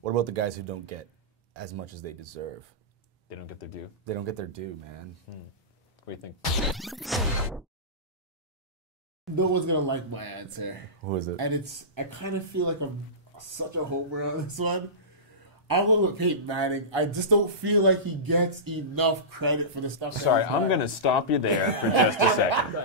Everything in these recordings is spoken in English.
What about the guys who don't get as much as they deserve? They don't get their due. They don't get their due, man. What do you think? No one's gonna like my answer. Who is it? And I kind of feel like I'm such a homer on this one. I'll go with Peyton Manning. I just don't feel like he gets enough credit for the stuff. Sorry, I'm going to stop you there for just a second.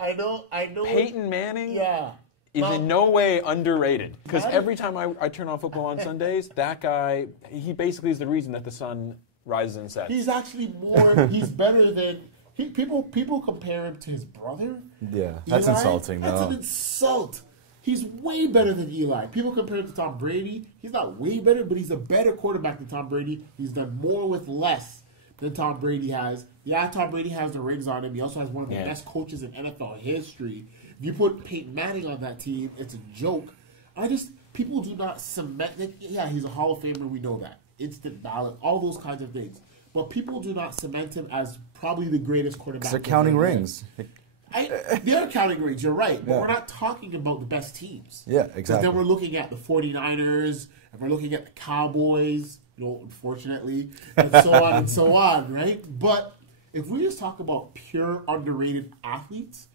I know. Peyton Manning Yeah. is in no way underrated. Because every time I turn on football on Sundays, that guy, he basically is the reason that the sun rises and sets. He's actually more. He's better than people compare him to his brother. Yeah, that's Eli. insulting. That's though. an insult. He's way better than Eli. People compare him to Tom Brady. He's not way better, but he's a better quarterback than Tom Brady. He's done more with less than Tom Brady has. Yeah, Tom Brady has the rings on him. He also has one of the best coaches in NFL history. If you put Peyton Manning on that team, it's a joke. People do not cement it. Yeah, he's a Hall of Famer. We know that. Instant ballot, all those kinds of things. But people do not cement him as probably the greatest quarterback. They're counting rings. They're counting rings, you're right. But we're not talking about the best teams. Yeah, exactly. Then we're looking at the 49ers, and we're looking at the Cowboys, unfortunately, and so on and so on, right? But if we just talk about pure underrated athletes,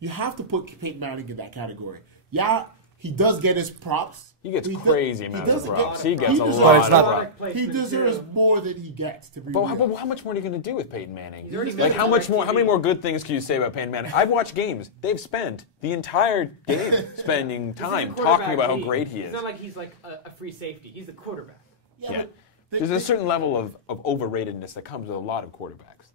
you have to put Peyton Manning in that category. Yeah, he does get his props. He gets crazy amounts of props. He gets a But lot it's of not- props. He deserves more than he gets, to be But real. how much more are you going to do with Peyton Manning? already Like, made how it much on more? How TV. many more good things can you say about Peyton Manning? I've watched games. They've spent the entire game spending time talking about how great he is. It's not like he's like a free safety. He's the quarterback. Yeah. There's a certain level of overratedness that comes with a lot of quarterbacks,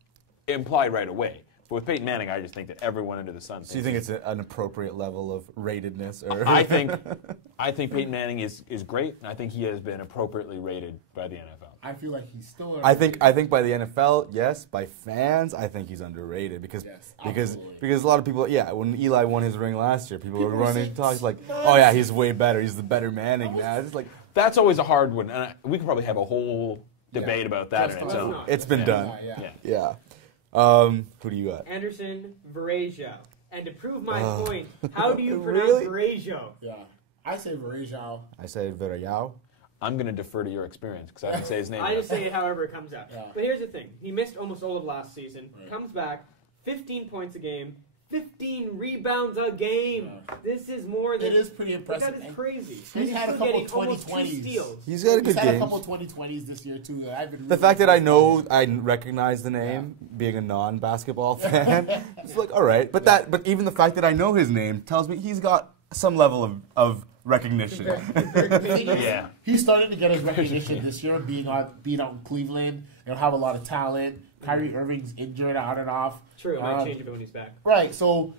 implied right away. But with Peyton Manning, I just think that everyone under the sun. So you think it's an appropriate level of ratedness? Or I think Peyton Manning is great, and I think he has been appropriately rated by the NFL. I feel like he's still. I think by the NFL, yes. By fans, I think he's underrated because absolutely. a lot of people, when Eli won his ring last year, people were were running saying, talks like, oh yeah, he's way better. He's the better Manning now. It's like That's always a hard one, and we could probably have a whole debate about that in its own. it's been done. Yeah. Yeah. Who do you got? Anderson Varejao. And to prove my point, how do you Really? pronounce Varejao? Yeah. I say Varejao. I say Villarreal. I'm going to defer to your experience because I didn't say his name. I yet. just say it however it comes out. Yeah. But here's the thing. He missed almost all of last season. Right. Comes back, 15 points a game, 15 rebounds a game. Yeah. This is more than... It is pretty impressive. That is crazy. He's had a still couple getting almost 2 2020s. steals. He's got a He's good had a game. couple 2020s this year, too. That I've been The really fact that I impressed know, I recognize the name, being a non-basketball fan, it's like, all right. But even the fact that I know his name tells me he's got some level of recognition. Yeah. He's starting to get his recognition this year, being out in Cleveland. They'll have a lot of talent. Kyrie Irving's injured on and off. True, it might change a bit when he's back. Right, so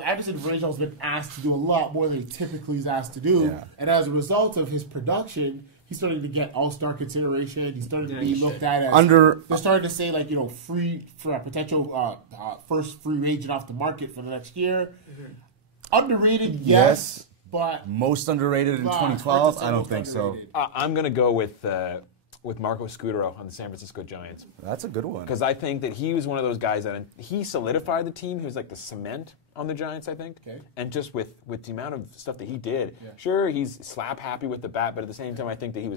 Anderson Varejao has been asked to do a lot more than he typically is asked to do. Yeah. And as a result of his production, he's starting to get all-star consideration. He's starting to be looked at as... They're starting to say, like, free for a potential first free agent off the market for the next year. Mm-hmm. Underrated, Yes. but... Most underrated in Nah, 2012? Hurts is I don't most think so. underrated. I'm going to go with Marco Scudero on the San Francisco Giants That's a good one. because I think that he was one of those guys that he solidified the team. He was like the cement on the Giants, I think. Okay. And just with the amount of stuff that he did, Yeah. sure, he's slap happy with the bat, but at the same time, I think that he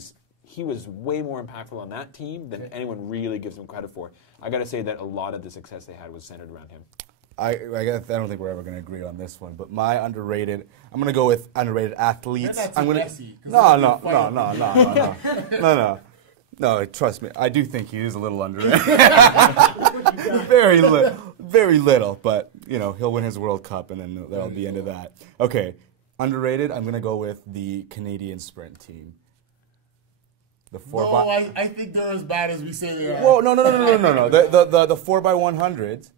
was way more impactful on that team than anyone really gives him credit for. I got to say that a lot of the success they had was centered around him. I don't think we're ever going to agree on this one, but my underrated, I'm going to go with underrated athletes. They're not I'm too gonna, messy, 'cause no, trust me. I do think he is a little underrated. Very little, but he'll win his World Cup and then that'll be into that. Okay, underrated, I'm going to go with the Canadian sprint team. The I think they're as bad as we say they are. Whoa, no. The 4x100s.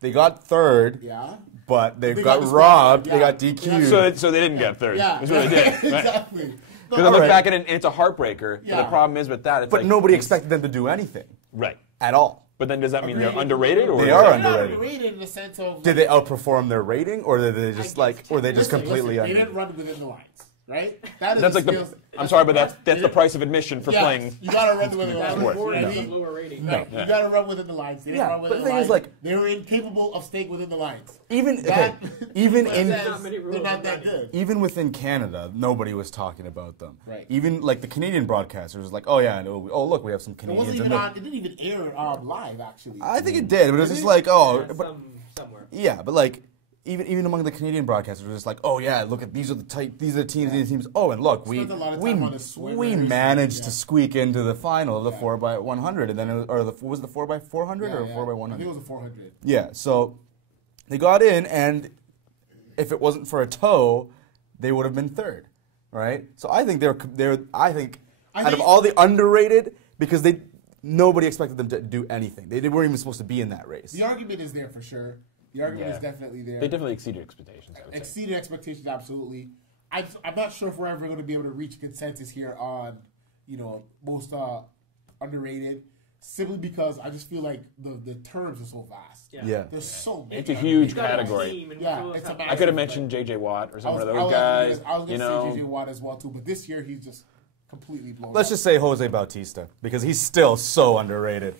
They got third, Yeah. but they They got got robbed. disqualified, They got yeah. DQ'd. So they didn't get third. Yeah. That's what they did. Right? Exactly. Because I look Alright. back at it, and it's a heartbreaker. But Yeah. the problem is with that, it's But like nobody expected them to do anything right. at all. But then does that mean they're Agreed. underrated or They are They're not underrated. underrated in the sense of... Did they outperform their rating, or did they just or they just Listen, completely they under? didn't run within the lines. right? That is That's a like the. skills- I'm sorry, but that's the price of admission for Yeah, playing. You gotta run within the That lines. was Sport. born I with mean, a lower rating. right, Yeah. You gotta run within the lines. They didn't Yeah, run but within the thing is, lines. like- they were incapable of staying within the lines. Even That- even that in says Not many rules they're not in that that. good. even within Canada, nobody was talking about them. Right. Even like the Canadian broadcasters was like, oh yeah, no, oh look, we have some It Canadians. wasn't in even the- on. It didn't even air live actually. I think it did, but it was just like, oh, Yeah, but somewhere. yeah, but like even among the Canadian broadcasters, it was just like, oh yeah, look at these are the teams, these teams. Oh, and look, we Spent a lot of we time on the swimmers we and- managed yeah. to squeak into the final of the Yeah. 4x100, and then was it the 4x400 or Yeah. 4x100? I think it was a 400. Yeah, so they got in, and if it wasn't for a toe, they would have been third, right? So I think I think out of think- all the underrated, because nobody expected them to do anything. They weren't even supposed to be in that race. The argument is there for sure. The argument Yeah. is definitely there. They definitely exceeded expectations. I would say. Exceeded expectations, absolutely. I'm not sure if we're ever going to be able to reach a consensus here on, most underrated, simply because I just feel like the terms are so vast. Yeah. There's so many. It's a huge He's got a category. team and Yeah, he knows it's how a to- I could have mentioned J.J. Watt or some of those guys. I was You going to say know, J.J. Watt as well too, but this year he's just completely blown. Let's up. just say Jose Bautista, because he's still so underrated.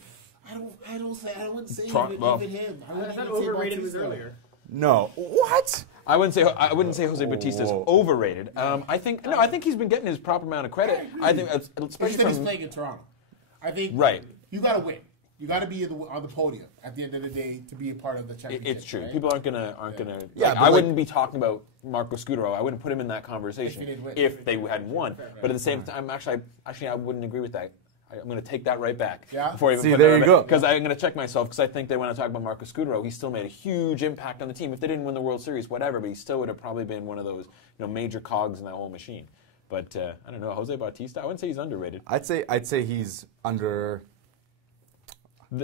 I wouldn't say Well, even him. I I wouldn't thought even say overrated was Bautista. earlier. No, what? I wouldn't say Jose Bautista is Whoa. overrated. I think he's been getting his proper amount of credit. I think It's just especially that he's from playing in Toronto. I think Right. You got to win. You got to be on the podium at the end of the day to be a part of the championship. it's true. right? People aren't gonna. Yeah, like, but I like- wouldn't be talking about Marco Scudero. I wouldn't put him in that conversation If he didn't win. if they hadn't won. But at the same time, actually, I wouldn't agree with that. I'm going to take that right back. Yeah? Before I even See, put there that you go. Because I'm going to check myself because I think that when I talk about Marco Scudero, he still made a huge impact on the team. If they didn't win the World Series, whatever, but he still would have probably been one of those major cogs in that whole machine. But I don't know, Jose Bautista. I wouldn't say he's underrated. I'd say he's under.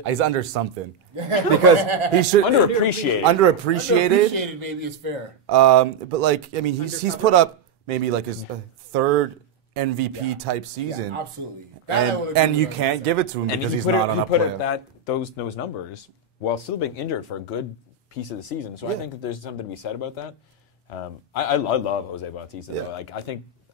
He's under something because he should Underappreciated. underappreciated. Underappreciated maybe is fair. But like I mean, he's Undercover. put up maybe like his third MVP type season, Yeah, absolutely. That I would agree and you with can't 100%. give it to him And because he he's put not it, on he a put playoff. it those numbers while still being injured for a good piece of the season. So I think that there's something to be said about that. I love Jose Bautista. Yeah. Though. Like I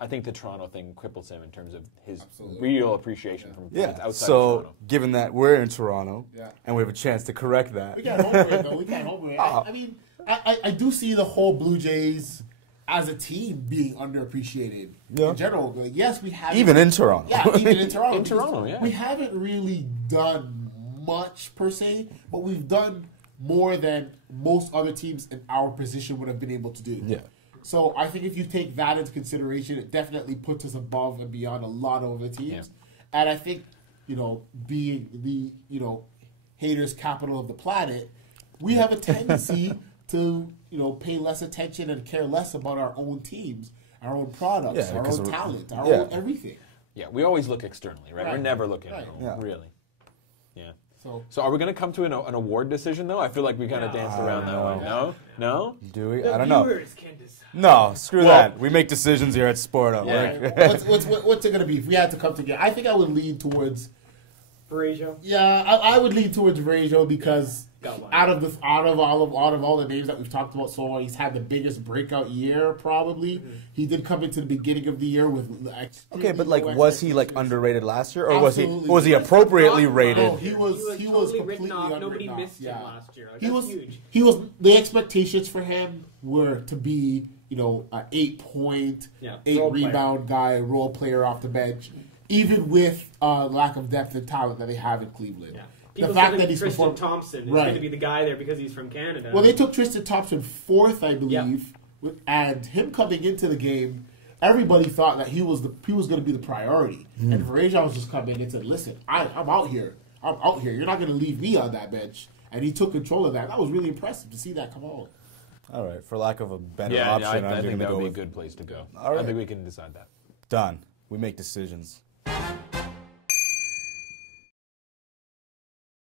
think the Toronto thing cripples him in terms of his Absolutely. real appreciation from Yeah. outside of So Toronto. given that we're in Toronto Yeah. and we have a chance to correct that, We can't homer it, though. We can't homer it. I mean, I do see the whole Blue Jays as a team being underappreciated Yeah. in general. Like, yes, we have even in Toronto. Yeah, even in Toronto. In because Toronto, yeah. We haven't really done much per se, but we've done more than most other teams in our position would have been able to do. Yeah. So I think if you take that into consideration, it definitely puts us above and beyond a lot of other teams. And I think, being the, haters' capital of the planet, we have a tendency to, pay less attention and care less about our own teams, our own products, Yeah, our 'cause own we're- talent, our yeah. own everything. Yeah, we always look externally, right? We're Right. never looking Right. at home, Yeah. really. Yeah. So are we going to come to an award decision though? I feel like we kind of danced around that one. No? Do we? The I don't know. viewers can decide. No, screw Well- that. We make decisions here at Sporto. Yeah. what's it gonna be if we had to come together? I think I would lean towards. Horatio. Yeah, I would lean towards Rajo because Got one. out of all the names that we've talked about so far, he's had the biggest breakout year probably. Mm-hmm. He did come into the beginning of the year with Okay, but like, extremely low was he like expectations. underrated last year, or was Absolutely. he appropriately No, rated? No, he was totally written completely off. Nobody unwritten off, missed him yeah. last year. Like, He that's was huge. he was the expectations for him were to be an 8-point, Yeah, 8 role player. rebound guy, role player off the bench, even with lack of depth and talent that they have in Cleveland. Yeah. The People fact said that he's Tristan performed. Thompson is Right. going to be the guy there because he's from Canada. Well, they took Tristan Thompson fourth, I believe, and him coming into the game, everybody thought that he was going to be the priority, and Varejao was just coming in and said, "Listen, I'm out here. I'm out here. You're not going to leave me on that bench." And he took control of that. That was really impressive to see that come out. All right, for lack of a better Yeah, option, I I'm think going to that go would be a with good place to go. All right. I think we can decide that. done. We make decisions.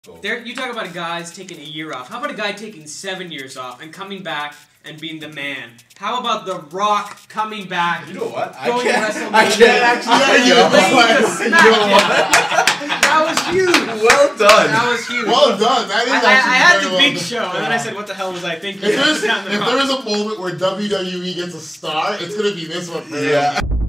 You talk about guys taking a year off. How about a guy taking 7 years off and coming back and being the man? How about The Rock coming back? You know what? Going to WrestleMania. I can't actually. That was huge. Well done. That was huge. Well done. That is I actually had very the well big done. show, and then I said, "What the hell was I thinking?" If Down The there Rock. is a moment where WWE gets a star, it's gonna be this one. For Yeah. him.